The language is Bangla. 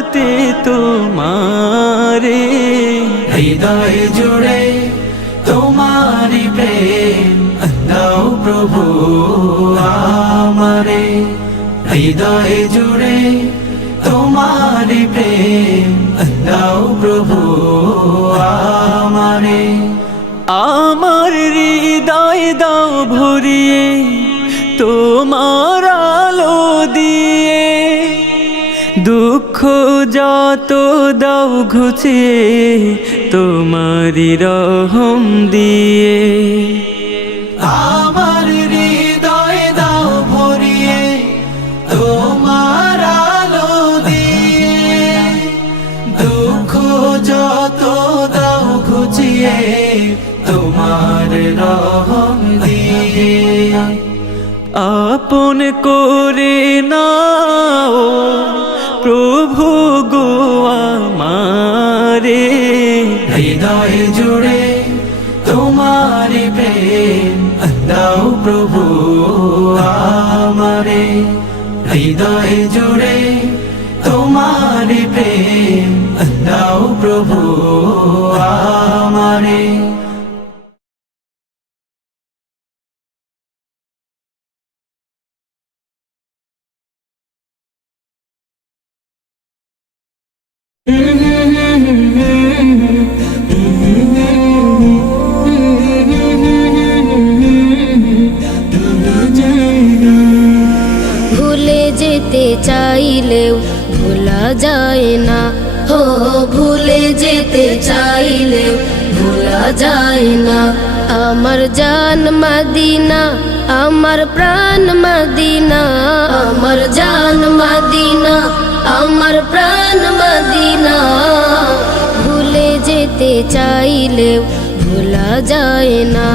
হাতে তোমারে, হৃদয় জুড়ে তোমারি প্রেম দাও প্রভু আমারে। হৃদয় জুড়ে তোমারি প্রেম দাও প্রভু আমারে। আমার হৃদয় দাও ভরিয়ে তোমার আলো দিয়ে, দুঃখ যত দাও ঘুচিয়ে তোমারি রহম দিয়ে। আমার হৃদয় দাও ভরিয়ে তোমার আলো দিয়ে, দুঃখ যত দাও ঘুচিয়ে তোমার রহম দিয়ে। আপন করে নাও প্রভু গো আমারে, হৃদয় জুড়ে তোমারি প্রেম দাও প্রভু আমারে। হৃদয় জুড়ে তোমারি প্রেম দাও প্রভু আমারে। ভুলে যেতে চাইলেও ভোলা যায় না, হো ভুলে যেতে চাইলেও ভোলা যায় না। আমার জান মদিনা, আমার প্রাণ মদিনা, আমার জান মদিনা, আমার প্রাণ মদিনা। ভুলে যেতে চাইলেও ভোলা যায় না।